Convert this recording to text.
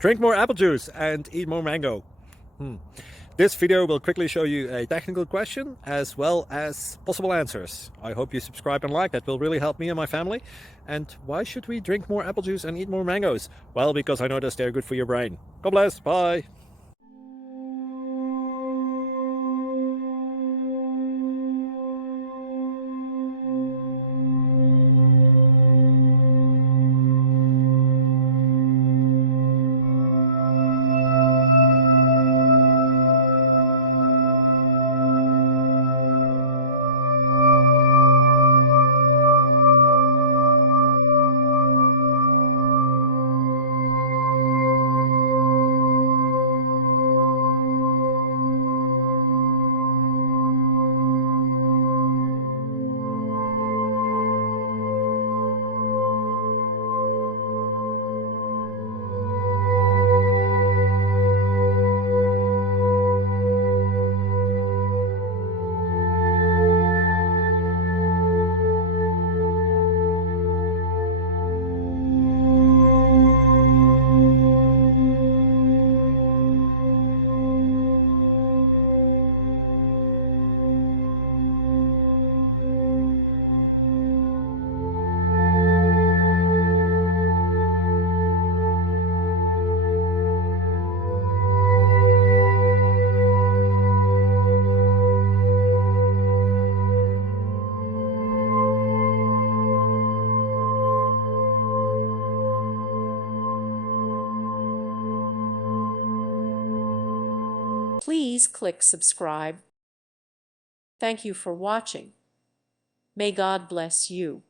Drink more apple juice and eat more mango. This video will quickly show you a technical question as well as possible answers. I hope you subscribe and like. That will really help me and my family. And why should we drink more apple juice and eat more mangoes? Well, because I noticed they're good for your brain. God bless. Bye. Please click subscribe. Thank you for watching. May God bless you.